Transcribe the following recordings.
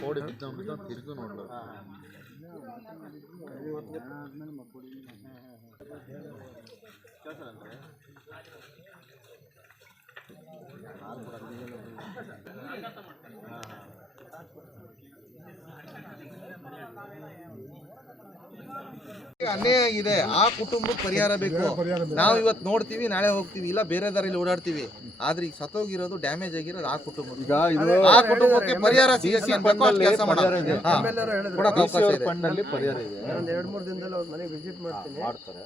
ಕೋಡಿ ಬಿದ್ದ ತಿರುಗು ನೋಡ್ಲ ಅನ್ಯಾಯ ಆಗಿದೆ. ಆ ಕುಟುಂಬಕ್ಕೆ ಪರಿಹಾರ ಬೇಕು. ನಾವು ಇವತ್ತು ನೋಡ್ತೀವಿ, ನಾಳೆ ಹೋಗ್ತೀವಿ, ಇಲ್ಲ ಬೇರೆ ದಾರಿಲಿ ಓಡಾಡ್ತೀವಿ. ಆದ್ರೆ ಈಗ ಸತ್ತೋಗಿರೋದು, ಡ್ಯಾಮೇಜ್ ಆಗಿರೋದು ಆ ಕುಟುಂಬಕ್ಕೆ. ಆ ಕುಟುಂಬಕ್ಕೆ ಪರಿಹಾರ ಸಿಗಕ್ಕೆ ಅನ್ಬೇಕು, ಅಷ್ಟು ಕೆಲಸ ಮಾಡೋದು. ಫಂಡಲ್ಲಿ ಪರಿಹಾರ ಇದೆ. ಒಂದು 2-3 ದಿನದಲ್ಲಿ ಅವ್ರ ಮನೆಗೆ ವಿಸಿಟ್ ಮಾಡ್ತೀನಿ.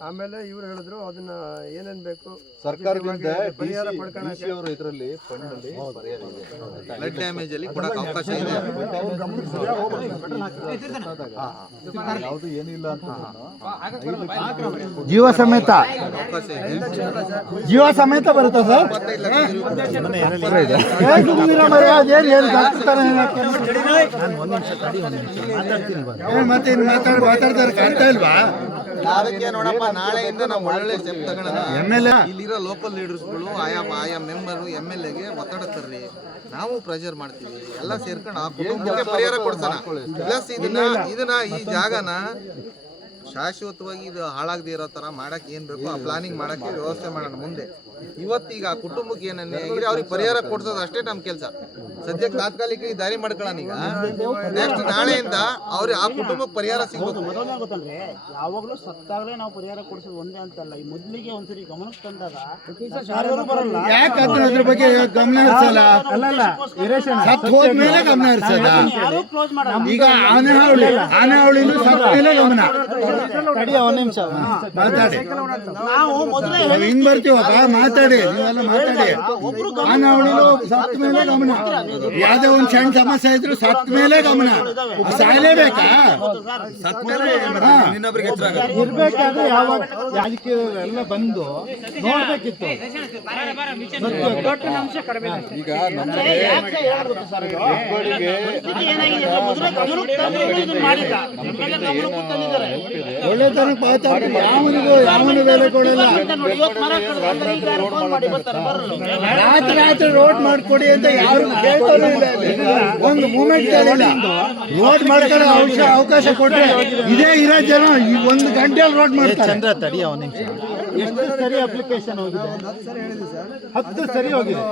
ಆಮೇಲೆ ಇವ್ರು ಹೇಳಿದ್ರು ಅದನ್ನ ಏನೇನ್ ಬೇಕು ಸರ್ಕಾರದಿಂದ ಪರಿಹಾರ ಪಡ್ಕೊಳ್ಳೋಕೆ ಅವರು ಇದರಲ್ಲಿ ಫಂಡ್ ಅಲ್ಲಿ ಪರಿಹಾರ ಇದೆ. ಬ್ಲಡ್ ಡ್ಯಾಮೇಜ್ ಅಲ್ಲಿ ಕೊಡಕ್ಕೆ ಅವಕಾಶ ಇದೆ. ಯಾವುದು ಏನಿಲ್ಲ ಅಂತ ಜೀವ ಸಮೇತ ಬರುತ್ತೆ ಸರ್. ಮಾತಾಡ್ತಾರೆ ಇಲ್ವಾ? ಅದಕ್ಕೆ ನೋಡಪ್ಪ, ನಾಳೆಯಿಂದ ನಾವು ಒಳ್ಳೆ ಸ್ಟೆಪ್ ತಗೊಳ್ಳೋಣ. ಇಲ್ಲಿರೋ ಲೋಕಲ್ ಲೀಡರ್ಸ್ಗಳು, ಆಯಾ ಮೆಂಬರ್ MLA ಒತ್ತಡ ತರ್ರಿ, ನಾವು ಪ್ರೆಷರ್ ಮಾಡ್ತೀವಿ. ಎಲ್ಲ ಸೇರ್ಕೊಂಡು ಆ ಕುಟುಂಬಕ್ಕೆ ಪರಿಹಾರ ಕೊಡ್ಸೋಣ. ಪ್ಲಸ್ ಇದನ್ನ ಈ ಜಾಗನ ಶಾಶ್ವತವಾಗಿ ಇದು ಹಾಳಾಗದೆ ಇರೋ ತರ ಮಾಡಕ್ಕೆ ಏನ್ ಬೇಕು ಆ ಪ್ಲಾನಿಂಗ್ ಮಾಡಕ್ಕೆ ವ್ಯವಸ್ಥೆ ಮಾಡೋಣ ಮುಂದೆ. ಇವತ್ತೀಗ ಆ ಕುಟುಂಬಕ್ಕೆ ಏನನ್ನೇ ಆಗಿದೆ ಅವ್ರಿಗೆ ಪರಿಹಾರ ಕೊಡ್ಸೋದು ಅಷ್ಟೇ ನಮ್ಮ ಕೆಲಸ. ಸದ್ಯಕ್ಕೆ ತಾತ್ಕಾಲಿಕ ಈ ದಾರಿ ಮಾಡ್ಕೊಳ್ಳೋಣ. ಈಗ ನೆಕ್ಸ್ಟ್ ನಾಳೆಯಿಂದ ಅವ್ರಿಗೆ ಆ ಕುಟುಂಬಕ್ಕೆ ಪರಿಹಾರ ಸಿಗ್ಬೇಕು. ಗೊತ್ತಂದ್ರೆ ಯಾವಾಗಲೂ ಸತ್ತಾಗಲೇ ನಾವು ಪರಿಹಾರ ಕೊಡಿಸೋದು ಒಂದೇ ಅಂತಲ್ಲ. ಈ ಮೊದಲಿಗೆ ಒಂದ್ಸರಿ ಗಮನಕ್ಕೆ ತಂದಾಗ ಯಾಕಂದ್ರೆ ಅದ್ರ ಬಗ್ಗೆ ಗಮನ ಹರಿಸಲ್ಲ. ಸತ್ತು ಹೋದ್ಮೇಲೆ ಗಮನ ಹರಿಸಲ್ಲ. ಈಗ ಆನೆಹಳ್ಳಿನೂ ಸತ್ತ ಮೇಲೆ ಗಮನ. ಒಂದ್ ನಿಮಿಷ ಮಾತಾಡಿ, ನಾವು ಮೊದಲೇ ಹಿಂಗ್ ಬರ್ತೀವಪ್ಪ, ಮಾತಾಡಿ, ನೀವೆಲ್ಲ ಮಾತಾಡಿ. ಆನೆಹಳ್ಳಿನೂ ಸತ್ತ ಮೇಲೆ ಗಮನ. ಯಾವ್ದೇ ಒಂದ್ ಸಣ್ಣ ಸಮಸ್ಯೆ ಇದ್ರು ಸತ್ತ ಮೇಲೆ ಗಮನ. ಸಾಯಲೇಬೇಕಾ? ಇರ್ಬೇಕಾದ್ರೆ ಯಾವಾಗ ಎಲ್ಲ ಬಂದು ನೋಡ್ಬೇಕಿತ್ತು. ಈಗ ಒಳ್ಳೆತನಕ್ಕೆ ಮಾತಾಡ್ತಾರೆ. ಯಾವನಿಗೂ ಬೆಲೆ ಕೊಡಲ್ಲ. ರಾತ್ರಿ ರೋಡ್ ಮಾಡ್ಕೊಡಿ ಅಂತ ಯಾರು ಕೇಳ್ತಾನೂ ಇಲ್ಲ. ಒಂದು ಮೂಮೆಂಟ್ ರೋಡ್ ಮಾಡ್ಕೊಳ್ಳೋ ಅವಕಾಶ ಕೊಟ್ರೆ ಇದೇ ಇರೋ ಜನ 1 ಗಂಟೆಯಲ್ಲಿ ರೋಡ್ ಮಾಡ್ತಾರೆ. ಚಂದ್ರ ತಡಿ, 1 ನಿಮಿಷ. ಎಷ್ಟು ಸರಿ ಅಪ್ಲಿಕೇಶನ್ ಹೋಗಿದೆ? 10 ಸರಿ ಹೋಗಿದೆ.